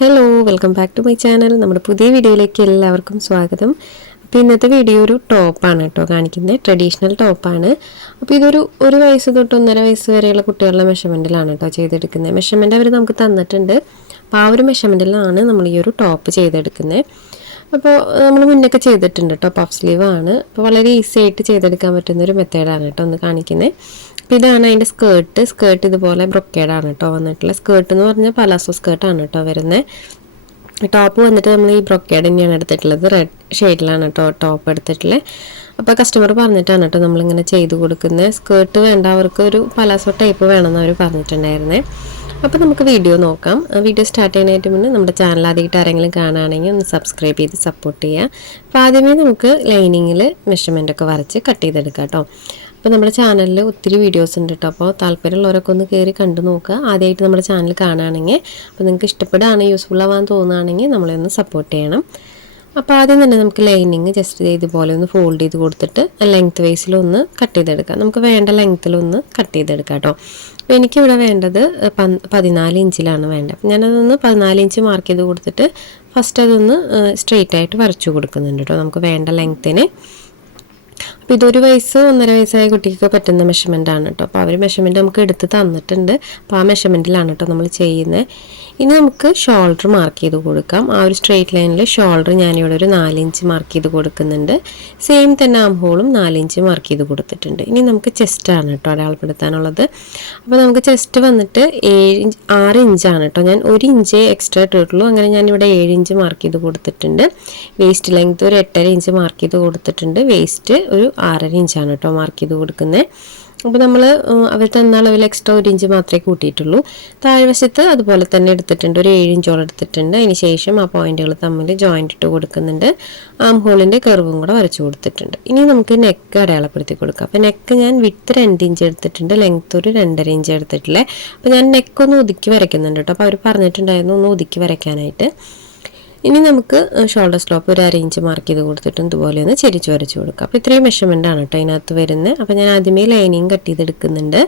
Hello welcome back to my channel. നമ്മുടെ പുതിയ വീഡിയോയിലേക്ക് എല്ലാവർക്കും സ്വാഗതം. അപ്പോൾ ഇന്നത്തെ വീഡിയോ ഒരു ടോപ്പാണ് കേട്ടോ കാണിക്കുന്നത്, ട്രഡീഷണൽ ടോപ്പാണ്. അപ്പോൾ ഒരു വയസ്സ് തൊട്ട് 1.5 വയസ്സ് വരെയുള്ള കുട്ടികളുടെ മെഷർമെൻറ്റിലാണ് കേട്ടോ ചെയ്തെടുക്കുന്നത്. മെഷർമെൻറ്റ് അവർ നമുക്ക് തന്നിട്ടുണ്ട്. അപ്പോൾ ആ ഒരു മെഷർമെൻറ്റിലാണ് നമ്മൾ ഈ ഒരു ടോപ്പ് ചെയ്തെടുക്കുന്നത്. അപ്പോൾ നമ്മൾ മുന്നൊക്കെ ചെയ്തിട്ടുണ്ട് കേട്ടോ, പഫ് സ്ലീവ് ആണ്. അപ്പോൾ വളരെ ഈസി ആയിട്ട് ചെയ്തെടുക്കാൻ പറ്റുന്ന ഒരു മെത്തേഡാണ് കേട്ടോ ഒന്ന് കാണിക്കുന്നത്. അപ്പോൾ ഇതാണ് അതിൻ്റെ സ്കേർട്ട് ഇതുപോലെ ബ്രൊക്കേഡാണ് കേട്ടോ വന്നിട്ടുള്ള. സ്കേർട്ട് എന്ന് പറഞ്ഞാൽ പലാസോ സ്കേർട്ടാണ് കേട്ടോ വരുന്നത്. ടോപ്പ് വന്നിട്ട് നമ്മൾ ഈ ബ്രൊക്കേഡ് തന്നെയാണ് എടുത്തിട്ടുള്ളത്, റെഡ് ഷെയ്ഡിലാണ് കേട്ടോ ടോപ്പ് എടുത്തിട്ടുള്ളത്. അപ്പോൾ കസ്റ്റമർ പറഞ്ഞിട്ടാണ് കേട്ടോ നമ്മളിങ്ങനെ ചെയ്ത് കൊടുക്കുന്നത്. സ്കേർട്ട് വേണ്ട, അവർക്ക് ഒരു പലാസോ ടൈപ്പ് വേണമെന്ന് അവർ പറഞ്ഞിട്ടുണ്ടായിരുന്നേ. അപ്പോൾ നമുക്ക് വീഡിയോ നോക്കാം. വീഡിയോ സ്റ്റാർട്ട് ചെയ്യാനായിട്ട് മുന്നേ നമ്മുടെ ചാനൽ ആദ്യമായിട്ട് ആരെങ്കിലും കാണുകയാണെങ്കിൽ ഒന്ന് സബ്സ്ക്രൈബ് ചെയ്ത് സപ്പോർട്ട് ചെയ്യുക. അപ്പോൾ ആദ്യമേ നമുക്ക് ലൈനിങ്ങിൽ മെഷർമെൻറ്റൊക്കെ വരച്ച് കട്ട് ചെയ്തെടുക്കാം കേട്ടോ. അപ്പോൾ നമ്മുടെ ചാനലിൽ ഒത്തിരി വീഡിയോസ് ഉണ്ട് കേട്ടോ. അപ്പോൾ താല്പര്യമുള്ളവരൊക്കെ ഒന്ന് കയറി കണ്ടു നോക്കുക. ആദ്യമായിട്ട് നമ്മുടെ ചാനൽ കാണുകയാണെങ്കിൽ, അപ്പോൾ നിങ്ങൾക്ക് ഇഷ്ടപ്പെടുകയാണ്, യൂസ്ഫുൾ ആവാൻ തോന്നുകയാണെങ്കിൽ നമ്മളെ ഒന്ന് സപ്പോർട്ട് ചെയ്യണം. അപ്പോൾ ആദ്യം തന്നെ നമുക്ക് ലൈനിങ് ജസ്റ്റ് ഇതുപോലെ ഒന്ന് ഫോൾഡ് ചെയ്ത് കൊടുത്തിട്ട് ലെങ്ത് വൈസിലൊന്ന് കട്ട് ചെയ്തെടുക്കാം. നമുക്ക് വേണ്ട ലെങ്ത്തിലൊന്ന് കട്ട് ചെയ്തെടുക്കാം കേട്ടോ. അപ്പോൾ എനിക്കിവിടെ വേണ്ടത് 14 ഇഞ്ചിലാണ് വേണ്ടത്. അപ്പോൾ ഞാനതൊന്ന് 14 ഇഞ്ച് മാർക്ക് ചെയ്ത് കൊടുത്തിട്ട് ഫസ്റ്റ് അതൊന്ന് സ്ട്രെയിറ്റ് ആയിട്ട് വരച്ചു കൊടുക്കുന്നുണ്ട് കേട്ടോ നമുക്ക് വേണ്ട ലെങ്ത്തിന്. അപ്പോൾ ഇതൊരു 1.5 വയസ്സായ കുട്ടിക്ക് പറ്റുന്ന മെഷർമെൻ്റ് ആണ് കേട്ടോ. അപ്പോൾ അവർ മെഷർമെൻറ്റ് നമുക്ക് എടുത്ത് തന്നിട്ടുണ്ട്. അപ്പോൾ ആ മെഷർമെൻറ്റിലാണ് കേട്ടോ നമ്മൾ ചെയ്യുന്നത്. ഇനി നമുക്ക് ഷോൾഡർ മാർക്ക് ചെയ്ത് കൊടുക്കാം. ആ ഒരു സ്ട്രെയിറ്റ് ലൈനിൽ ഷോൾഡർ ഞാനിവിടെ ഒരു 4 ഇഞ്ച് മാർക്ക് ചെയ്ത് കൊടുക്കുന്നുണ്ട്. സെയിം തന്നെ ആം ഹോളും 4 ഇഞ്ച് മാർക്ക് ചെയ്ത് കൊടുത്തിട്ടുണ്ട്. ഇനി നമുക്ക് ചെസ്റ്റാണ് കേട്ടോ അടയാളപ്പെടുത്താനുള്ളത്. അപ്പോൾ നമുക്ക് ചെസ്റ്റ് വന്നിട്ട് 6 ഇഞ്ചാണ് കേട്ടോ. ഞാൻ 1 ഇഞ്ച് എക്സ്ട്രാ ഇട്ടിട്ടുള്ളൂ. അങ്ങനെ ഞാനിവിടെ 7 ഇഞ്ച് മാർക്ക് ചെയ്ത് കൊടുത്തിട്ടുണ്ട്. വേസ്റ്റ് ലെങ്ത് ഒരു 8.5 ഇഞ്ച് മാർക്ക് ചെയ്ത് കൊടുത്തിട്ടുണ്ട്. വേസ്റ്റ് ഒരു 6.5 ഇഞ്ചാണ് കേട്ടോ മാർക്ക് ചെയ്ത് കൊടുക്കുന്നത്. അപ്പോൾ നമ്മൾ അവർ തന്ന അളവിൽ എക്സ്ട്രാ 1 ഇഞ്ച് മാത്രമേ കൂട്ടിയിട്ടുള്ളൂ. താഴ്വശത്ത് അതുപോലെ തന്നെ എടുത്തിട്ടുണ്ട്, ഒരു 7 ഇഞ്ചോളം എടുത്തിട്ടുണ്ട്. അതിന് ശേഷം ആ പോയിന്റുകൾ തമ്മിൽ ജോയിൻ്റ് ഇട്ട് കൊടുക്കുന്നുണ്ട്. ആം ഹോളിൻ്റെ കർവും കൂടെ വരച്ചു കൊടുത്തിട്ടുണ്ട്. ഇനി നമുക്ക് നെക്ക് അടയാളപ്പെടുത്തി കൊടുക്കാം. അപ്പോൾ നെക്ക് ഞാൻ വിഡ്ത്ത് 2 ഇഞ്ച് എടുത്തിട്ടുണ്ട്, ലെങ്ത്ത് ഒരു 2.5 ഇഞ്ച് എടുത്തിട്ടില്ലേ. അപ്പോൾ ഞാൻ നെക്ക് ഒന്ന് ഒതുക്കി വരയ്ക്കുന്നുണ്ട് കേട്ടോ. അപ്പോൾ അവർ പറഞ്ഞിട്ടുണ്ടായിരുന്നു ഒന്ന് ഒതുക്കി വരയ്ക്കാനായിട്ട്. ഇനി നമുക്ക് ഷോൾഡർ സ്ലോപ്പ് ഒരു 1/2 ഇഞ്ച് മാർക്ക് ചെയ്ത് കൊടുത്തിട്ട് ഇതുപോലെ ഒന്ന് ചെരിച്ച് വരച്ച് കൊടുക്കാം. അപ്പോൾ ഇത്രയും മെഷർമെൻ്റാണ് കേട്ടോ അതിനകത്ത് വരുന്നത്. അപ്പോൾ ഞാൻ ആദ്യമേ ലൈനിങ് കട്ട് ചെയ്തെടുക്കുന്നുണ്ട്.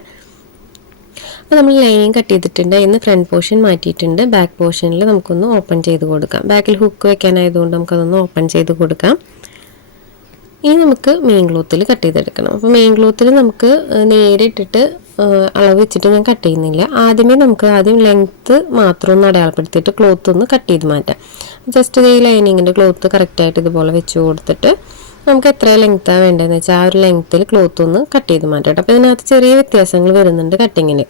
അപ്പോൾ നമ്മൾ ലൈനിങ് കട്ട് ചെയ്തിട്ടുണ്ട്. ഇന്ന് ഫ്രണ്ട് പോർഷൻ മാറ്റിയിട്ടുണ്ട്. ബാക്ക് പോർഷനിൽ നമുക്കൊന്ന് ഓപ്പൺ ചെയ്ത് കൊടുക്കാം. ബാക്കിൽ ഹുക്ക് വെക്കാനായതുകൊണ്ട് നമുക്കതൊന്ന് ഓപ്പൺ ചെയ്ത് കൊടുക്കാം. ഇനി നമുക്ക് മെയിൻ ക്ലോത്തിൽ കട്ട് ചെയ്തെടുക്കണം. അപ്പോൾ മെയിൻ ക്ലോത്തിൽ നമുക്ക് നേരിട്ടിട്ട് അളവ് വെച്ചിട്ട് ഞാൻ കട്ട് ചെയ്യുന്നില്ല. ആദ്യം ലെങ്ത്ത് മാത്രം ഒന്ന് അടയാളപ്പെടുത്തിയിട്ട് ക്ലോത്ത് ഒന്ന് കട്ട് ചെയ്ത് മാറ്റാം. ജസ്റ്റ് ഈ ലൈനിങ്ങിൻ്റെ ക്ലോത്ത് കറക്റ്റായിട്ട് ഇതുപോലെ വെച്ച് കൊടുത്തിട്ട് നമുക്ക് എത്ര ലെങ്ത്താണ് വേണ്ടതെന്ന് വെച്ചാൽ ആ ഒരു ലെങ്ത്തിൽ ക്ലോത്ത് ഒന്ന് കട്ട് ചെയ്ത് മാറ്റാം. അപ്പോൾ ഇതിനകത്ത് ചെറിയ വ്യത്യാസങ്ങൾ വരുന്നുണ്ട് കട്ടിങ്ങിന്.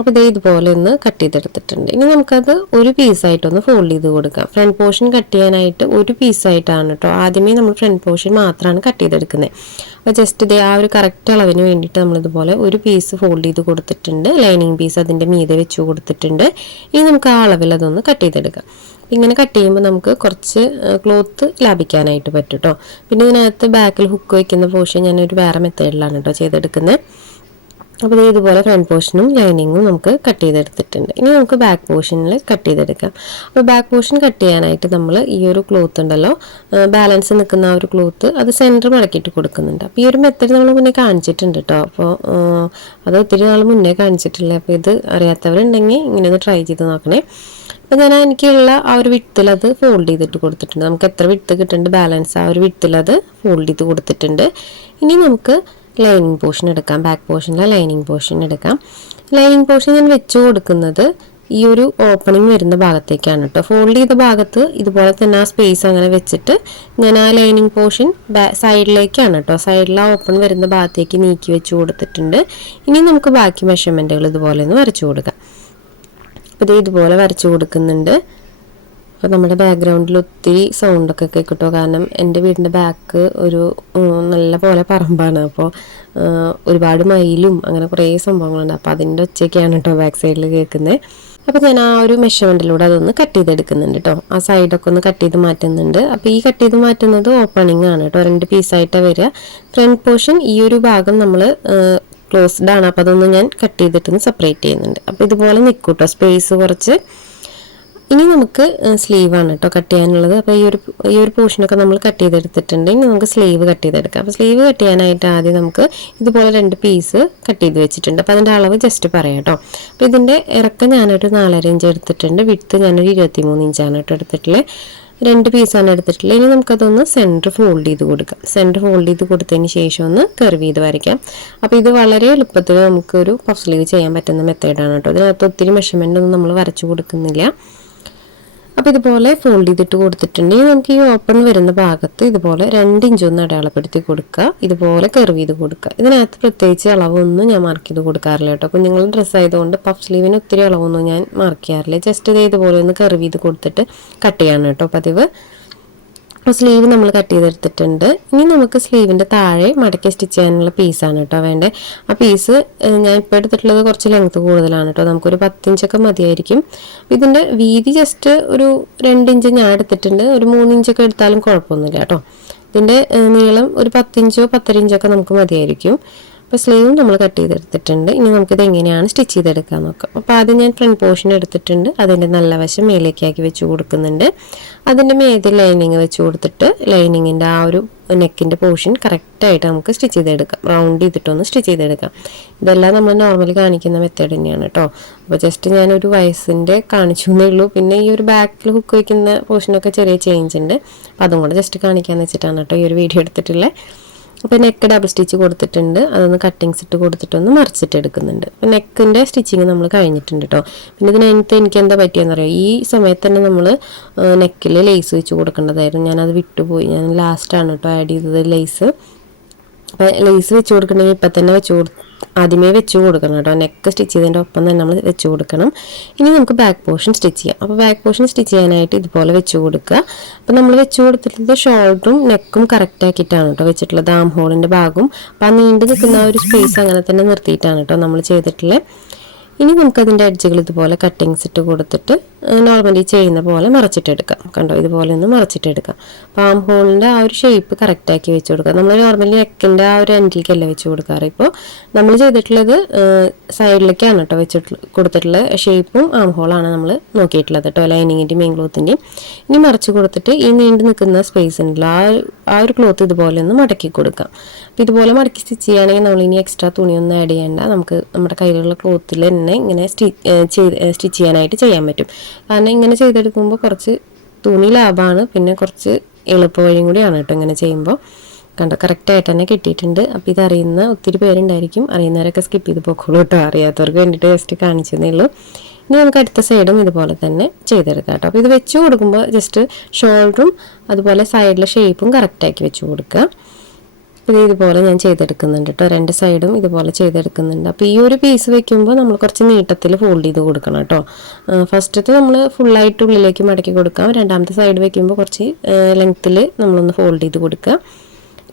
അപ്പോൾ ഇതുപോലെ ഒന്ന് കട്ട് ചെയ്തെടുത്തിട്ടുണ്ട്. ഇനി നമുക്കത് ഒരു പീസായിട്ടൊന്ന് ഫോൾഡ് ചെയ്ത് കൊടുക്കാം. ഫ്രണ്ട് പോർഷൻ കട്ട് ചെയ്യാനായിട്ട് ഒരു പീസായിട്ടാണ് കേട്ടോ. ആദ്യമേ നമ്മൾ ഫ്രണ്ട് പോർഷൻ മാത്രമാണ് കട്ട് ചെയ്തെടുക്കുന്നത്. അപ്പോൾ ജസ്റ്റ് ആ ഒരു കറക്റ്റ് അളവിന് വേണ്ടിയിട്ട് നമ്മളിതുപോലെ ഒരു പീസ് ഫോൾഡ് ചെയ്ത് കൊടുത്തിട്ടുണ്ട്. ലൈനിങ് പീസ് അതിൻ്റെ മീതെ വെച്ച് കൊടുത്തിട്ടുണ്ട്. ഇനി നമുക്ക് ആ അളവിൽ അതൊന്ന് കട്ട് ചെയ്തെടുക്കാം. ഇങ്ങനെ കട്ട് ചെയ്യുമ്പോൾ നമുക്ക് കുറച്ച് ക്ലോത്ത് ലാഭിക്കാനായിട്ട് പറ്റും കേട്ടോ. പിന്നെ ഇതിനകത്ത് ബാക്കിൽ ഹുക്ക് വയ്ക്കുന്ന പോർഷൻ ഞാനൊരു വേറെ മെത്തേഡിലാണ് കേട്ടോ ചെയ്തെടുക്കുന്നത്. അപ്പോൾ ഇതുപോലെ ഫ്രണ്ട് പോർഷനും ലൈനിങ്ങും നമുക്ക് കട്ട് ചെയ്തെടുത്തിട്ടുണ്ട്. ഇനി നമുക്ക് ബാക്ക് പോർഷനിൽ കട്ട് ചെയ്തെടുക്കാം. അപ്പോൾ ബാക്ക് പോർഷൻ കട്ട് ചെയ്യാനായിട്ട് നമ്മൾ ഈ ഒരു ക്ലോത്ത് ഉണ്ടല്ലോ, ബാലൻസ് നിൽക്കുന്ന ആ ഒരു ക്ലോത്ത് അത് സെൻറ്റർ മടക്കിയിട്ട് കൊടുക്കുന്നുണ്ട്. അപ്പോൾ ഈ ഒരു മെത്തേഡ് നമ്മൾ മുന്നേ കാണിച്ചിട്ടുണ്ട് കേട്ടോ. അപ്പോൾ അത് ഒത്തിരി നാൾ മുന്നേ കാണിച്ചിട്ടില്ല. അപ്പോൾ ഇത് അറിയാത്തവരുണ്ടെങ്കിൽ ഇങ്ങനെ ഒന്ന് ട്രൈ ചെയ്ത് നോക്കണേ. അപ്പോൾ ഞാൻ എനിക്കുള്ള ആ ഒരു വിഡ്ത്തിൽ അത് ഫോൾഡ് ചെയ്തിട്ട് കൊടുത്തിട്ടുണ്ട്. നമുക്ക് എത്ര വിഡ്ത്ത് കിട്ടുന്നുണ്ട് ബാലൻസ് ആ ഒരു വിഡ്ത്തിൽ അത് ഫോൾഡ് ചെയ്ത് കൊടുത്തിട്ടുണ്ട്. ഇനി നമുക്ക് ലൈനിങ് പോർഷൻ എടുക്കാം. ബാക്ക് പോർഷനിലെ ലൈനിങ് പോർഷൻ എടുക്കാം. ലൈനിങ് പോർഷൻ ഞാൻ വെച്ച് കൊടുക്കുന്നത് ഈ ഒരു ഓപ്പണിങ് വരുന്ന ഭാഗത്തേക്കാണ് കേട്ടോ. ഫോൾഡ് ചെയ്ത ഭാഗത്ത് ഇതുപോലെ തന്നെ ആ സ്പേസ് അങ്ങനെ വെച്ചിട്ട് ഞാൻ ആ ലൈനിങ് പോർഷൻ സൈഡിലേക്കാണ് കേട്ടോ, സൈഡിൽ ആ ഓപ്പൺ വരുന്ന ഭാഗത്തേക്ക് നീക്കി വെച്ച് കൊടുത്തിട്ടുണ്ട്. ഇനി നമുക്ക് ബാക്കി മെഷർമെൻറ്റുകൾ ഇതുപോലെ ഒന്ന് വരച്ചു കൊടുക്കാം. അപ്പോൾ ഇതുപോലെ വരച്ചു കൊടുക്കുന്നുണ്ട്. അപ്പോൾ നമ്മുടെ ബാക്ക്ഗ്രൗണ്ടിൽ ഒത്തിരി സൗണ്ടൊക്കെ കേൾക്കട്ടോ. കാരണം എൻ്റെ വീടിൻ്റെ ബാക്ക് ഒരു നല്ല പോലെ പറമ്പാണ്. അപ്പോൾ ഒരുപാട് മയിലും അങ്ങനെ കുറേ സംഭവങ്ങളുണ്ട്. അപ്പോൾ അതിൻ്റെ ഒച്ചയൊക്കെയാണ് കേട്ടോ ബാക്ക് സൈഡിൽ കേൾക്കുന്നത്. അപ്പോൾ ഞാൻ ആ ഒരു മെഷർമെൻറ്റിലൂടെ അതൊന്ന് കട്ട് ചെയ്തെടുക്കുന്നുണ്ട് കേട്ടോ. ആ സൈഡൊക്കെ ഒന്ന് കട്ട് ചെയ്ത് മാറ്റുന്നുണ്ട്. അപ്പോൾ ഈ കട്ട് ചെയ്ത് മാറ്റുന്നത് ഓപ്പണിംഗ് ആണ് കേട്ടോ. 2 പീസായിട്ടാണ് വരിക. ഫ്രണ്ട് പോർഷൻ ഈ ഒരു ഭാഗം നമ്മൾ ക്ലോസ്ഡ് ആണ്. അപ്പോൾ അതൊന്ന് ഞാൻ കട്ട് ചെയ്തിട്ടൊന്ന് സെപ്പറേറ്റ് ചെയ്യുന്നുണ്ട്. അപ്പോൾ ഇതുപോലെ നിൽക്കും കേട്ടോ, സ്പേസ് കുറച്ച്. ഇനി നമുക്ക് സ്ലീവാണ് കേട്ടോ കട്ട് ചെയ്യാനുള്ളത്. അപ്പോൾ ഈ ഒരു പോർഷനൊക്കെ നമ്മൾ കട്ട് ചെയ്തെടുത്തിട്ടുണ്ട്. ഇനി നമുക്ക് സ്ലീവ് കട്ട് ചെയ്തെടുക്കാം. അപ്പോൾ സ്ലീവ് കട്ട് ചെയ്യാനായിട്ട് ആദ്യം നമുക്ക് ഇതുപോലെ 2 പീസ് കട്ട് ചെയ്ത് വെച്ചിട്ടുണ്ട്. അപ്പോൾ അതിൻ്റെ അളവ് ജസ്റ്റ് പറയാം കേട്ടോ. അപ്പോൾ ഇതിൻ്റെ ഇറക്കം ഞാനൊരു 4.5 ഇഞ്ച് എടുത്തിട്ടുണ്ട്. വിഡ്ത്ത് ഞാനൊരു 23 ഇഞ്ചാണ് കേട്ടോ എടുത്തിട്ടുള്ളത്. 2 പീസാണ് എടുത്തിട്ടുള്ളത്. ഇനി നമുക്കതൊന്ന് സെൻറ്റർ ഫോൾഡ് ചെയ്ത് കൊടുക്കാം. സെൻറ്റർ ഫോൾഡ് ചെയ്ത് കൊടുത്തതിന് ശേഷം ഒന്ന് കർവ് ചെയ്ത് വരയ്ക്കാം. അപ്പോൾ ഇത് വളരെ എളുപ്പത്തിൽ നമുക്കൊരു പഫ് സ്ലീവ് ചെയ്യാൻ പറ്റുന്ന മെത്തേഡാണ് കേട്ടോ. ഇതിനകത്ത് ഒത്തിരി മെഷർമെൻ്റ് ഒന്നും നമ്മൾ വരച്ചു കൊടുക്കുന്നില്ല. അപ്പോൾ ഇതുപോലെ ഫോൾഡ് ചെയ്തിട്ട് കൊടുത്തിട്ടുണ്ട്. ഇനി നമുക്ക് ഈ ഓപ്പൺ വരുന്ന ഭാഗത്ത് ഇതുപോലെ 2 ഇഞ്ച് ഒന്ന് അടയാളപ്പെടുത്തി കൊടുക്കുക. ഇതുപോലെ കർവ് ചെയ്ത് കൊടുക്കുക. ഇതിനകത്ത് പ്രത്യേകിച്ച് അളവൊന്നും ഞാൻ മാർക്ക് ചെയ്ത് കൊടുക്കാറില്ല കേട്ടോ. കുഞ്ഞുങ്ങളുടെ ഡ്രസ്സ് ആയതുകൊണ്ട് പഫ് സ്ലീവിന് ഒത്തിരി അളവൊന്നും ഞാൻ മാർക്ക് ചെയ്യാറില്ല. ജസ്റ്റ് ഇതുപോലെ ഒന്ന് കർവ് ചെയ്ത് കൊടുത്തിട്ട് കട്ട് ചെയ്യാണ് കേട്ടോ പതിവ്. സ്ലീവ് നമ്മൾ കട്ട് ചെയ്തെടുത്തിട്ടുണ്ട്. ഇനി നമുക്ക് സ്ലീവിൻ്റെ താഴെ മടക്കി സ്റ്റിച്ച് ചെയ്യാനുള്ള പീസാണ് കേട്ടോ വേണ്ടത്. ആ പീസ് ഞാൻ ഇപ്പോൾ എടുത്തിട്ടുള്ളത് കുറച്ച് ലെങ്ത് കൂടുതലാണ് കേട്ടോ. നമുക്കൊരു 10 ഇഞ്ചൊക്കെ മതിയായിരിക്കും. ഇതിൻ്റെ വീതി ജസ്റ്റ് ഒരു 2 ഇഞ്ച് ഞാൻ എടുത്തിട്ടുണ്ട്. ഒരു 3 ഇഞ്ചൊക്കെ എടുത്താലും കുഴപ്പമൊന്നുമില്ല കേട്ടോ. ഇതിൻ്റെ നീളം ഒരു 10 ഇഞ്ചോ 10.5 ഇഞ്ചൊക്കെ നമുക്ക് മതിയായിരിക്കും. അപ്പോൾ സ്ലീവും നമ്മൾ കട്ട് ചെയ്തെടുത്തിട്ടുണ്ട്. ഇനി നമുക്കിത് എങ്ങനെയാണ് സ്റ്റിച്ച് ചെയ്തെടുക്കാൻ നോക്കാം. അപ്പോൾ ആദ്യം ഞാൻ ഫ്രണ്ട് പോർഷൻ എടുത്തിട്ടുണ്ട്. അതിൻ്റെ നല്ല വശം മേലേക്കാക്കി വെച്ച് കൊടുക്കുന്നുണ്ട്. അതിൻ്റെ മേതിൽ ലൈനിങ് വെച്ച് കൊടുത്തിട്ട് ലൈനിങ്ങിൻ്റെ ആ ഒരു നെക്കിൻ്റെ പോർഷൻ കറക്റ്റായിട്ട് നമുക്ക് സ്റ്റിച്ച് ചെയ്തെടുക്കാം. റൗണ്ട് ചെയ്തിട്ടൊന്ന് സ്റ്റിച്ച് ചെയ്തെടുക്കാം. ഇതെല്ലാം നമ്മൾ നോർമലി കാണിക്കുന്ന മെത്തേഡ് തന്നെയാണ് കേട്ടോ. അപ്പോൾ ജസ്റ്റ് ഞാനൊരു വയസ്സിൻ്റെ കാണിച്ചു എന്നേ ഉള്ളൂ. പിന്നെ ഈ ഒരു ബാക്കിൽ ഹുക്ക് വയ്ക്കുന്ന പോർഷനൊക്കെ ചെറിയ ചേഞ്ച് ഉണ്ട്. അപ്പോൾ അതും കൂടെ ജസ്റ്റ് കാണിക്കാമെന്ന് വെച്ചിട്ടാണ് കേട്ടോ ഈ ഒരു വീഡിയോ എടുത്തിട്ടുള്ളത്. അപ്പോൾ നെക്ക് ഡബിൾ സ്റ്റിച്ച് കൊടുത്തിട്ടുണ്ട്. അതൊന്ന് കട്ടിങ്സ് ഇട്ട് കൊടുത്തിട്ടൊന്ന് മറിച്ചിട്ട് എടുക്കുന്നുണ്ട്. അപ്പോൾ നെക്കിൻ്റെ സ്റ്റിച്ചിങ് നമ്മൾ കഴിഞ്ഞിട്ടുണ്ട് കേട്ടോ. പിന്നെ ഇതിനകത്ത് എനിക്ക് എന്താ പറ്റിയെന്ന് അറിയാം, ഈ സമയത്ത് തന്നെ നമ്മൾ നെക്കിൽ ലേസ് വെച്ച് കൊടുക്കേണ്ടതായിരുന്നു. ഞാനത് വിട്ടുപോയി. ഞാൻ ലാസ്റ്റാണ് കേട്ടോ ആഡ് ചെയ്തത് ലേസ്. അപ്പോൾ ലേസ് വെച്ച് കൊടുക്കണമെങ്കിൽ ഇപ്പം തന്നെ ആദ്യമേ വെച്ച് കൊടുക്കണം കേട്ടോ. നെക്ക് സ്റ്റിച്ച് ചെയ്തതിൻ്റെ ഒപ്പം തന്നെ നമ്മൾ വെച്ച് കൊടുക്കണം. ഇനി നമുക്ക് ബാക്ക് പോർഷൻ സ്റ്റിച്ച് ചെയ്യാം. അപ്പോൾ ബാക്ക് പോർഷൻ സ്റ്റിച്ച് ചെയ്യാനായിട്ട് ഇതുപോലെ വെച്ച് കൊടുക്കുക. അപ്പോൾ നമ്മൾ വെച്ച് കൊടുത്തിട്ടുള്ളത് ഷോൾഡറും നെക്കും കറക്റ്റ് ആക്കിയിട്ടാണ് കേട്ടോ വെച്ചിട്ടുള്ളത്. ആം ഹോളിൻ്റെ ഭാഗവും അപ്പോൾ ആ നീണ്ടു നിൽക്കുന്ന ആ ഒരു സ്പേസ് അങ്ങനെ തന്നെ നിർത്തിയിട്ടാണ് കേട്ടോ നമ്മൾ ചെയ്തിട്ടുള്ളത്. ഇനി നമുക്കതിൻ്റെ എഡ്ജുകൾ ഇതുപോലെ കട്ടിങ്സ് ഇട്ട് കൊടുത്തിട്ട് നോർമലി ചെയ്യുന്ന പോലെ മറച്ചിട്ടെടുക്കാം. കണ്ടോ, ഇതുപോലെ ഒന്ന് മറച്ചിട്ടെടുക്കാം. പാം ഹോളിൻ്റെ ആ ഒരു ഷേപ്പ് കറക്റ്റാക്കി വെച്ച് കൊടുക്കുക. നമ്മൾ നോർമലി നെക്കിൻ്റെ ആ ഒരു എൻഡിലേക്കല്ല വെച്ച് കൊടുക്കാറ്. ഇപ്പോൾ നമ്മൾ ചെയ്തിട്ടുള്ളത് സൈഡിലേക്കാണ് കേട്ടോ കൊടുത്തിട്ടുള്ളത്. ഷേപ്പും ആം ഹോളാണ് നമ്മൾ നോക്കിയിട്ടുള്ളത് കേട്ടോ, ലൈനിങ്ങിൻ്റെയും മെയിൻ ക്ലോത്തിൻ്റെയും. ഇനി മറിച്ച് കൊടുത്തിട്ട് ഈ നീണ്ടു നിൽക്കുന്ന സ്പേസ് ഉണ്ടല്ലോ ആ ഒരു ക്ലോത്ത് ഇതുപോലെ ഒന്ന് മടക്കി കൊടുക്കാം. അപ്പോൾ ഇതുപോലെ മടക്കി സ്റ്റിച്ച് ചെയ്യുകയാണെങ്കിൽ നമ്മൾ ഇനി എക്സ്ട്രാ തുണിയൊന്നും ആഡ് ചെയ്യേണ്ട. നമുക്ക് നമ്മുടെ കയ്യിലുള്ള ക്ലോത്തിൽ തന്നെ ഇങ്ങനെ സ്റ്റിച്ച് ചെയ്യാനായിട്ട് ചെയ്യാൻ പറ്റും. കാരണം ഇങ്ങനെ ചെയ്തെടുക്കുമ്പോൾ കുറച്ച് തുണി ലാഭമാണ്, പിന്നെ കുറച്ച് എളുപ്പ വഴിയും കൂടിയാണ് കേട്ടോ ഇങ്ങനെ ചെയ്യുമ്പോൾ. കണ്ടോ, കറക്റ്റായിട്ട് തന്നെ കിട്ടിയിട്ടുണ്ട്. അപ്പോൾ ഇതറിയുന്ന ഒത്തിരി പേരുണ്ടായിരിക്കും. അറിയുന്നവരൊക്കെ സ്കിപ്പ് ചെയ്ത് പോക്കോളൂ കേട്ടോ. അറിയാത്തവർക്ക് വേണ്ടിയിട്ട് ജസ്റ്റ് കാണിച്ചതേ ഉള്ളൂ. ഇനി നമുക്ക് അടുത്ത സൈഡും ഇതുപോലെ തന്നെ ചെയ്തെടുക്കാം കേട്ടോ. അപ്പോൾ ഇത് വെച്ച് കൊടുക്കുമ്പോൾ ജസ്റ്റ് ഷോൾഡറും അതുപോലെ സൈഡിലെ ഷേപ്പും കറക്റ്റാക്കി വെച്ച് കൊടുക്കുക. ഇതുപോലെ ഞാൻ ചെയ്തെടുക്കുന്നുണ്ട് കേട്ടോ. 2 സൈഡും ഇതുപോലെ ചെയ്തെടുക്കുന്നുണ്ട്. അപ്പോൾ ഈ ഒരു പീസ് വെക്കുമ്പോൾ നമ്മൾ കുറച്ച് നീട്ടത്തിൽ ഫോൾഡ് ചെയ്ത് കൊടുക്കണം കേട്ടോ. ഫസ്റ്റത്തെ നമ്മൾ ഫുള്ളായിട്ട് ഉള്ളിലേക്ക് മടക്കി കൊടുക്കാം. രണ്ടാമത്തെ സൈഡ് വെക്കുമ്പോൾ കുറച്ച് ലെങ്ത്തിൽ നമ്മളൊന്ന് ഫോൾഡ് ചെയ്ത് കൊടുക്കുക.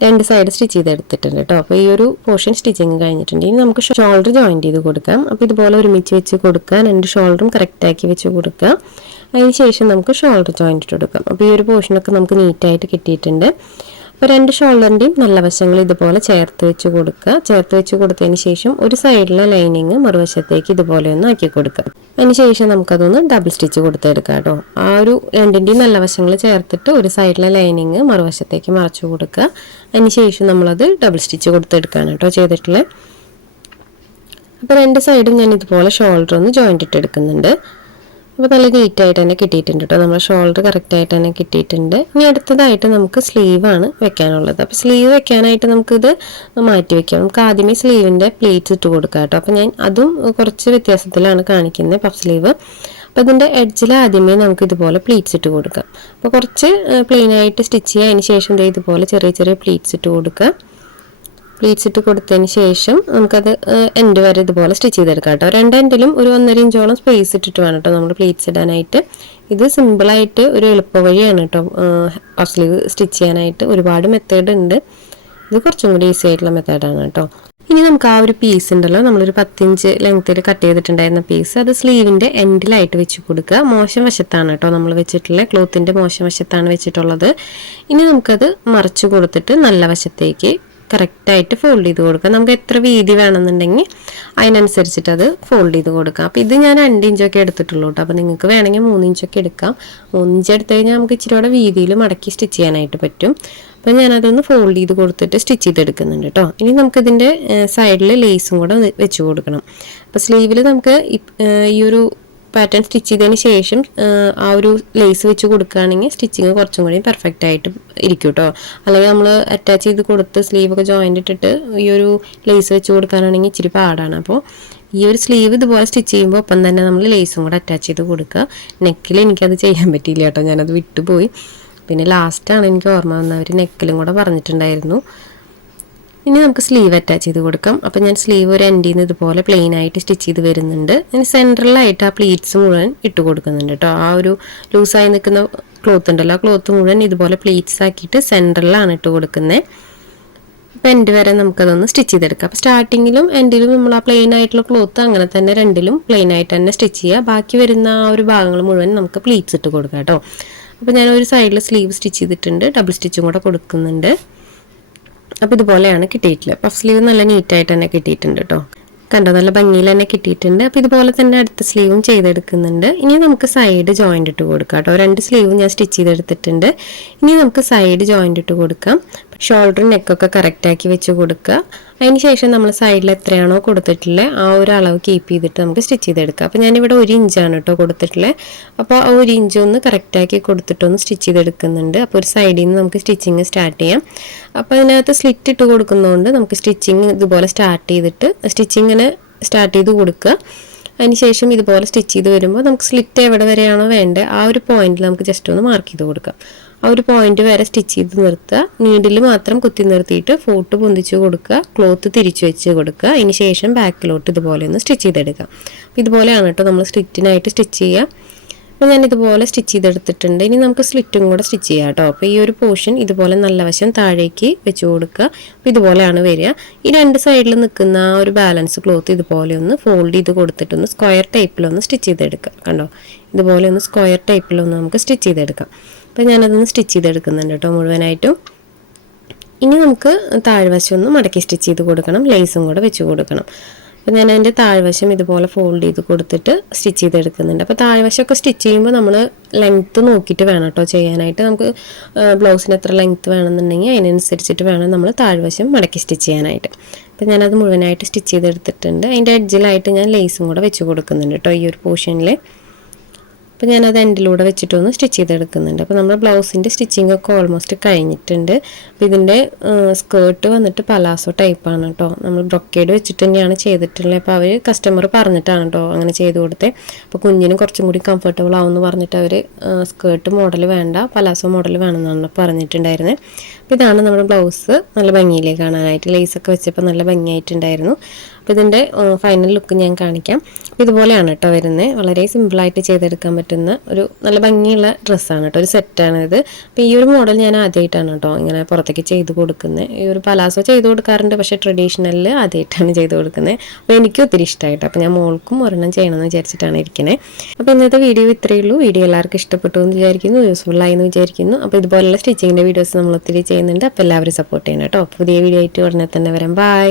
2 സൈഡ് സ്റ്റിച്ച് ചെയ്തെടുത്തിട്ടുണ്ട് കേട്ടോ. അപ്പോൾ ഈ ഒരു പോർഷൻ സ്റ്റിച്ചിങ് കഴിഞ്ഞിട്ടുണ്ട്. ഇനി നമുക്ക് ഷോൾഡർ ജോയിൻറ്റ് ചെയ്ത് കൊടുക്കാം. അപ്പോൾ ഇതുപോലെ ഒരുമിച്ച് വെച്ച് കൊടുക്കുക. 2 ഷോൾഡറും കറക്റ്റാക്കി വെച്ച് കൊടുക്കുക. അതിന് ശേഷം നമുക്ക് ഷോൾഡർ ജോയിൻറ്റ് ഇട്ട് കൊടുക്കാം. അപ്പോൾ ഈ ഒരു പോർഷനൊക്കെ നമുക്ക് നീറ്റായിട്ട് കിട്ടിയിട്ടുണ്ട്. അപ്പോൾ 2 ഷോൾഡറിൻ്റെയും നല്ല വശങ്ങൾ ഇതുപോലെ ചേർത്ത് വെച്ച് കൊടുക്കുക. ചേർത്ത് വെച്ച് കൊടുത്തതിന് ശേഷം ഒരു സൈഡിലെ ലൈനിങ് മറുവശത്തേക്ക് ഇതുപോലെ ഒന്ന് ആക്കി കൊടുക്കുക. അതിന് ശേഷം നമുക്കതൊന്ന് ഡബിൾ സ്റ്റിച്ച് കൊടുത്തെടുക്കാം കേട്ടോ. ആ ഒരു 2ൻ്റെയും നല്ല വശങ്ങൾ ചേർത്തിട്ട് ഒരു സൈഡിലെ ലൈനിങ് മറുവശത്തേക്ക് മറച്ചു കൊടുക്കുക. അതിന് ശേഷം നമ്മളത് ഡബിൾ സ്റ്റിച്ച് കൊടുത്തെടുക്കുകയാണ് കേട്ടോ ചെയ്തിട്ടുള്ളത്. അപ്പോൾ 2 സൈഡും ഞാൻ ഇതുപോലെ ഷോൾഡർ ഒന്ന് ജോയിൻ്റ് ഇട്ട് എടുക്കുന്നുണ്ട്. അപ്പോൾ നല്ല നീറ്റായിട്ട് തന്നെ കിട്ടിയിട്ടുണ്ട് കേട്ടോ. നമ്മുടെ ഷോൾഡർ കറക്റ്റായിട്ട് തന്നെ കിട്ടിയിട്ടുണ്ട്. ഇനി അടുത്തതായിട്ട് നമുക്ക് സ്ലീവാണ് വെക്കാനുള്ളത്. അപ്പോൾ സ്ലീവ് വെക്കാനായിട്ട് നമുക്കിത് മാറ്റി വെക്കാം. നമുക്ക് ആദ്യമേ സ്ലീവിൻ്റെ പ്ലേറ്റ്സ് ഇട്ട് കൊടുക്കാം കേട്ടോ. അപ്പോൾ ഞാൻ അതും കുറച്ച് വ്യത്യാസത്തിലാണ് കാണിക്കുന്നത് പഫ് സ്ലീവ്. അപ്പോൾ ഇതിൻ്റെ എഡ്ജിൽ ആദ്യമേ നമുക്ക് ഇതുപോലെ പ്ലീറ്റ്സ് ഇട്ട് കൊടുക്കാം. അപ്പോൾ കുറച്ച് പ്ലെയിനായിട്ട് സ്റ്റിച്ച് ചെയ്യുക. അതിന് ശേഷം ഇതുപോലെ ചെറിയ ചെറിയ പ്ലീറ്റ്സ് ഇട്ട് കൊടുക്കുക. പ്ലീറ്റ്സ് ഇട്ട് കൊടുത്തതിന് ശേഷം നമുക്കത് എൻഡ് വരെ ഇതുപോലെ സ്റ്റിച്ച് ചെയ്തെടുക്കാം കേട്ടോ. 2 എൻഡിലും ഒരു 1.5 ഇഞ്ചോളം സ്പേസ് ഇട്ടിട്ട് വേണം കേട്ടോ നമ്മൾ പ്ലീറ്റ്സ് ഇടാനായിട്ട്. ഇത് സിമ്പിളായിട്ട് ഒരു എളുപ്പ വഴിയാണ് കേട്ടോ പഫ് സ്ലീവ് സ്റ്റിച്ച് ചെയ്യാനായിട്ട്. ഒരുപാട് മെത്തേഡ് ഉണ്ട്. ഇത് കുറച്ചും കൂടി ഈസി ആയിട്ടുള്ള മെത്തേഡാണ് കേട്ടോ. ഇനി നമുക്ക് ആ ഒരു പീസ് ഉണ്ടല്ലോ, നമ്മളൊരു 10 ഇഞ്ച് ലെങ്ത്തിൽ കട്ട് ചെയ്തിട്ടുണ്ടായിരുന്ന പീസ്, അത് സ്ലീവിൻ്റെ എൻഡിലായിട്ട് വെച്ച് കൊടുക്കുക. മോശം വശത്താണ് കേട്ടോ നമ്മൾ വെച്ചിട്ടുള്ളത്, ക്ലോത്തിൻ്റെ മോശം വശത്താണ് വെച്ചിട്ടുള്ളത്. ഇനി നമുക്കത് മറിച്ച് കൊടുത്തിട്ട് നല്ല വശത്തേക്ക് കറക്റ്റായിട്ട് ഫോൾഡ് ചെയ്ത് കൊടുക്കുക. നമുക്ക് എത്ര വീതി വേണമെന്നുണ്ടെങ്കിൽ അതിനനുസരിച്ചിട്ട് അത് ഫോൾഡ് ചെയ്ത് കൊടുക്കാം. അപ്പോൾ ഇത് ഞാൻ 2 ഇഞ്ചൊക്കെ എടുത്തിട്ടുള്ളൂ കേട്ടോ. അപ്പോൾ നിങ്ങൾക്ക് വേണമെങ്കിൽ 3 ഇഞ്ചൊക്കെ എടുക്കാം. 3 ഇഞ്ച് എടുത്തു കഴിഞ്ഞാൽ നമുക്ക് ഇച്ചിരി കൂടെ വീതിയിൽ മടക്കി സ്റ്റിച്ച് ചെയ്യാനായിട്ട് പറ്റും. അപ്പോൾ ഞാനതൊന്ന് ഫോൾഡ് ചെയ്ത് കൊടുത്തിട്ട് സ്റ്റിച്ച് ചെയ്തെടുക്കുന്നുണ്ട് കേട്ടോ. ഇനി നമുക്കിതിൻ്റെ സൈഡിൽ ലേസും കൂടെ വെച്ച് കൊടുക്കണം. അപ്പോൾ സ്ലീവിൽ നമുക്ക് ഈ ഒരു പാറ്റേൺ സ്റ്റിച്ച് ചെയ്തതിന് ശേഷം ആ ഒരു ലേസ് വെച്ച് കൊടുക്കുകയാണെങ്കിൽ സ്റ്റിച്ചിങ് കുറച്ചും കൂടി പെർഫെക്റ്റ് ആയിട്ട് ഇരിക്കും കേട്ടോ. അല്ലെങ്കിൽ നമ്മൾ അറ്റാച്ച് ചെയ്ത് കൊടുത്ത് സ്ലീവൊക്കെ ജോയിൻ്റ് ഇട്ടിട്ട് ഈ ഒരു ലേസ് വെച്ച് കൊടുക്കാനാണെങ്കിൽ ഇച്ചിരി പാടാണ്. അപ്പോൾ ഈ ഒരു സ്ലീവ് ഇതുപോലെ സ്റ്റിച്ച് ചെയ്യുമ്പോൾ ഒപ്പം തന്നെ നമ്മൾ ലേസും കൂടെ അറ്റാച്ച് ചെയ്ത് കൊടുക്കുക. നെക്കിൽ എനിക്കത് ചെയ്യാൻ പറ്റിയില്ല കേട്ടോ, ഞാനത് വിട്ടുപോയി. പിന്നെ ലാസ്റ്റാണ് എനിക്ക് ഓർമ്മ വന്നവർ നെക്കിലും കൂടെ പറഞ്ഞിട്ടുണ്ടായിരുന്നു. ഇനി നമുക്ക് സ്ലീവ് അറ്റാച്ച് ചെയ്ത് കൊടുക്കാം. അപ്പോൾ ഞാൻ സ്ലീവ് ഒരു എൻഡിൽ നിന്ന് ഇതുപോലെ പ്ലെയിൻ ആയിട്ട് സ്റ്റിച്ച് ചെയ്ത് വരുന്നുണ്ട്. ഇനി സെൻട്രലായിട്ട് ആ പ്ലീറ്റ്സ് മുഴുവൻ ഇട്ട് കൊടുക്കുന്നുണ്ട് കേട്ടോ. ആ ഒരു ലൂസായി നിൽക്കുന്ന ക്ലോത്ത് ഉണ്ടല്ലോ, ആ ക്ലോത്ത് മുഴുവൻ ഇതുപോലെ പ്ലീറ്റ്സ് ആക്കിയിട്ട് സെൻട്രലിലാണ് ഇട്ട് കൊടുക്കുന്നത്. അപ്പോൾ എൻഡ് വരെ നമുക്കതൊന്ന് സ്റ്റിച്ച് ചെയ്തെടുക്കാം. അപ്പോൾ സ്റ്റാർട്ടിങ്ങിലും എൻഡിലും നമ്മൾ ആ പ്ലെയിൻ ആയിട്ടുള്ള ക്ലോത്ത് അങ്ങനെ തന്നെ രണ്ടിലും പ്ലെയിൻ ആയിട്ട് തന്നെ സ്റ്റിച്ച് ചെയ്യുക. ബാക്കി വരുന്ന ആ ഒരു ഭാഗങ്ങൾ മുഴുവൻ നമുക്ക് പ്ലീറ്റ്സ് ഇട്ട് കൊടുക്കാം കേട്ടോ. അപ്പോൾ ഞാൻ ഒരു സൈഡിൽ സ്ലീവ് സ്റ്റിച്ച് ചെയ്തിട്ടുണ്ട്, ഡബിൾ സ്റ്റിച്ചും കൂടെ കൊടുക്കുന്നുണ്ട്. അപ്പോൾ ഇതുപോലെയാണ് കിട്ടിയിട്ടുള്ളത്. പഫ് സ്ലീവ് നല്ല നീറ്റായിട്ട് തന്നെ കിട്ടിയിട്ടുണ്ട് കേട്ടോ. കണ്ടോ, നല്ല ഭംഗിയിൽ തന്നെ കിട്ടിയിട്ടുണ്ട്. അപ്പോൾ ഇതുപോലെ തന്നെ അടുത്ത സ്ലീവും ചെയ്തെടുക്കുന്നുണ്ട്. ഇനി നമുക്ക് സൈഡ് ജോയിൻ്റ് ഇട്ട് കൊടുക്കാം കേട്ടോ. 2 സ്ലീവും ഞാൻ സ്റ്റിച്ച് ചെയ്തെടുത്തിട്ടുണ്ട്. ഇനി നമുക്ക് സൈഡ് ജോയിൻ്റ് ഇട്ട് കൊടുക്കാം. ഷോൾഡറും നെക്കൊക്കെ കറക്റ്റാക്കി വെച്ച് കൊടുക്കുക. അതിന് ശേഷം നമ്മൾ സൈഡിൽ എത്രയാണോ കൊടുത്തിട്ടുള്ളത് ആ ഒരു അളവ് കീപ്പ് ചെയ്തിട്ട് നമുക്ക് സ്റ്റിച്ച് ചെയ്തെടുക്കാം. അപ്പോൾ ഞാനിവിടെ 1 ഇഞ്ചാണ് കേട്ടോ കൊടുത്തിട്ടുള്ളത്. അപ്പോൾ ആ 1 ഇഞ്ച് ഒന്ന് കറക്റ്റാക്കി കൊടുത്തിട്ടൊന്ന് സ്റ്റിച്ച് ചെയ്തെടുക്കുന്നുണ്ട്. അപ്പോൾ ഒരു സൈഡിൽ നിന്ന് നമുക്ക് സ്റ്റിച്ചിങ് സ്റ്റാർട്ട് ചെയ്യാം. അപ്പോൾ അതിനകത്ത് സ്ലിറ്റ് ഇട്ട് കൊടുക്കുന്നതുകൊണ്ട് നമുക്ക് സ്റ്റിച്ചിങ് ഇതുപോലെ സ്റ്റിച്ചിങ്ങിന് സ്റ്റാർട്ട് ചെയ്ത് കൊടുക്കുക. അതിനുശേഷം ഇതുപോലെ സ്റ്റിച്ച് ചെയ്ത് വരുമ്പോൾ നമുക്ക് സ്ലിറ്റ് എവിടെ വരെയാണോ വേണ്ടത് ആ ഒരു പോയിന്റിൽ നമുക്ക് ജസ്റ്റ് ഒന്ന് മാർക്ക് ചെയ്ത് കൊടുക്കാം. ആ ഒരു പോയിന്റ് വരെ സ്റ്റിച്ച് ചെയ്ത് നിർത്തുക. നീഡിൽ മാത്രം കുത്തി നിർത്തിയിട്ട് ഫോട്ട് പൊന്തിച്ച് കൊടുക്കുക, ക്ലോത്ത് തിരിച്ചു വെച്ച് കൊടുക്കുക. അതിന് ശേഷം ബാക്കിലോട്ട് ഇതുപോലെ ഒന്ന് സ്റ്റിച്ച് ചെയ്തെടുക്കാം. അപ്പോൾ ഇതുപോലെയാണ് കേട്ടോ നമ്മൾ സ്ലിറ്റിനായിട്ട് സ്റ്റിച്ച് ചെയ്യുക. അപ്പോൾ ഞാൻ ഇതുപോലെ സ്റ്റിച്ച് ചെയ്തെടുത്തിട്ടുണ്ട്. ഇനി നമുക്ക് സ്ലിറ്റും കൂടെ സ്റ്റിച്ച് ചെയ്യാം കേട്ടോ. അപ്പോൾ ഈ ഒരു പോർഷൻ ഇതുപോലെ നല്ല വശം താഴേക്ക് വെച്ച് കൊടുക്കുക. അപ്പോൾ ഇതുപോലെയാണ് വരിക. ഈ 2 സൈഡിൽ നിൽക്കുന്ന ആ ഒരു ബാലൻസ് ക്ലോത്ത് ഇതുപോലെ ഒന്ന് ഫോൾഡ് ചെയ്ത് കൊടുത്തിട്ടൊന്ന് സ്ക്വയർ ടൈപ്പിലൊന്ന് സ്റ്റിച്ച് ചെയ്തെടുക്കുക. കണ്ടോ, ഇതുപോലെ ഒന്ന് സ്ക്വയർ ടൈപ്പിലൊന്ന് നമുക്ക് സ്റ്റിച്ച് ചെയ്തെടുക്കാം. അപ്പോൾ ഞാനതൊന്ന് സ്റ്റിച്ച് ചെയ്തെടുക്കുന്നുണ്ട് കേട്ടോ മുഴുവനായിട്ടും. ഇനി നമുക്ക് താഴ്വശം ഒന്ന് മടക്കി സ്റ്റിച്ച് ചെയ്ത് കൊടുക്കണം, ലേസും കൂടെ വെച്ച് കൊടുക്കണം. അപ്പോൾ ഞാൻ അതിൻ്റെ താഴ്വശം ഇതുപോലെ ഫോൾഡ് ചെയ്ത് കൊടുത്തിട്ട് സ്റ്റിച്ച് ചെയ്തെടുക്കുന്നുണ്ട്. അപ്പോൾ താഴ്വശമൊക്കെ സ്റ്റിച്ച് ചെയ്യുമ്പോൾ നമ്മൾ ലെങ്ത്ത് നോക്കിയിട്ട് വേണം കേട്ടോ ചെയ്യാനായിട്ട്. നമുക്ക് ബ്ലൗസിന് എത്ര ലെങ്ത്ത് വേണമെന്നുണ്ടെങ്കിൽ അതിനനുസരിച്ചിട്ട് വേണം നമ്മൾ താഴ്വശം മടക്കി സ്റ്റിച്ച് ചെയ്യാനായിട്ട്. അപ്പോൾ ഞാനത് മുഴുവനായിട്ട് സ്റ്റിച്ച് ചെയ്തെടുത്തിട്ടുണ്ട്. അതിൻ്റെ എഡ്ജിലായിട്ട് ഞാൻ ലേസും കൂടെ വെച്ച് കൊടുക്കുന്നുണ്ട് കേട്ടോ ഈ ഒരു പോർഷനിൽ. അപ്പോൾ ഞാനത് എൻഡിലൂടെ വെച്ചിട്ടൊന്ന് സ്റ്റിച്ച് ചെയ്തെടുക്കുന്നുണ്ട്. അപ്പോൾ നമ്മുടെ ബ്ലൗസിൻ്റെ സ്റ്റിച്ചിങ് ഒക്കെ ഓൾമോസ്റ്റ് കഴിഞ്ഞിട്ടുണ്ട്. അപ്പോൾ ഇതിൻ്റെ സ്കേർട്ട് വന്നിട്ട് പലാസോ ടൈപ്പാണ് കേട്ടോ. നമ്മൾ ബ്രൊക്കേഡ് വെച്ചിട്ട് തന്നെയാണ് ചെയ്തിട്ടുള്ളത്. അപ്പോൾ അവർ കസ്റ്റമർ പറഞ്ഞിട്ടാണ് കേട്ടോ അങ്ങനെ ചെയ്ത് കൊടുത്തത്. അപ്പോൾ കുഞ്ഞിന് കുറച്ചും കൂടി കംഫർട്ടബിൾ ആവുമെന്ന് പറഞ്ഞിട്ട് അവർ സ്കേർട്ട് മോഡൽ വേണ്ട, പലാസോ മോഡൽ വേണമെന്നാണ് പറഞ്ഞിട്ടുണ്ടായിരുന്നത്. അപ്പോൾ ഇതാണ് നമ്മുടെ ബ്ലൗസ്. നല്ല ഭംഗിയിലേക്ക് കാണാനായിട്ട് ലേസൊക്കെ വെച്ചപ്പോൾ നല്ല ഭംഗിയായിട്ടുണ്ടായിരുന്നു. അപ്പോൾ ഇതിൻ്റെ ഫൈനൽ ലുക്ക് ഞാൻ കാണിക്കാം. ഇതുപോലെയാണ് കേട്ടോ വരുന്നത്. വളരെ സിമ്പിളായിട്ട് ചെയ്തെടുക്കാൻ പറ്റുന്ന ഒരു നല്ല ഭംഗിയുള്ള ഡ്രസ്സാണ് കേട്ടോ, ഒരു സെറ്റാണ് ഇത്. അപ്പോൾ ഈ ഒരു മോഡൽ ഞാൻ ആദ്യമായിട്ടാണ് കേട്ടോ ഇങ്ങനെ പുറത്തേക്ക് ചെയ്ത് കൊടുക്കുന്നത്. ഈ ഒരു പലാസോ ചെയ്ത് കൊടുക്കാറുണ്ട്, പക്ഷേ ട്രഡീഷണലിൽ ആദ്യമായിട്ടാണ് ചെയ്ത് കൊടുക്കുന്നത്. അപ്പോൾ എനിക്ക് ഒത്തിരി ഇഷ്ടമായിട്ട്, അപ്പോൾ ഞാൻ മോൾക്കും ഒരെണ്ണം ചെയ്യണമെന്ന് വിചാരിച്ചിട്ടാണ് ഇരിക്കുന്നത്. അപ്പോൾ ഇന്നത്തെ വീഡിയോ ഇത്രയേ ഉള്ളൂ. വീഡിയോ എല്ലാവർക്കും ഇഷ്ടപ്പെട്ടു എന്ന് വിചാരിക്കുന്നു, യൂസ്ഫുള്ളായി എന്ന് വിചാരിക്കുന്നു. അപ്പോൾ ഇതുപോലുള്ള സ്റ്റിച്ചിങ്ങിൻ്റെ വീഡിയോസ് നമ്മൾ ഒത്തിരി ചെയ്യുന്നുണ്ട്. അപ്പോൾ എല്ലാവരും സപ്പോർട്ട് ചെയ്യണം കേട്ടോ. പുതിയ വീഡിയോ ആയിട്ട് ഉടനെ തന്നെ വരാം. ബൈ.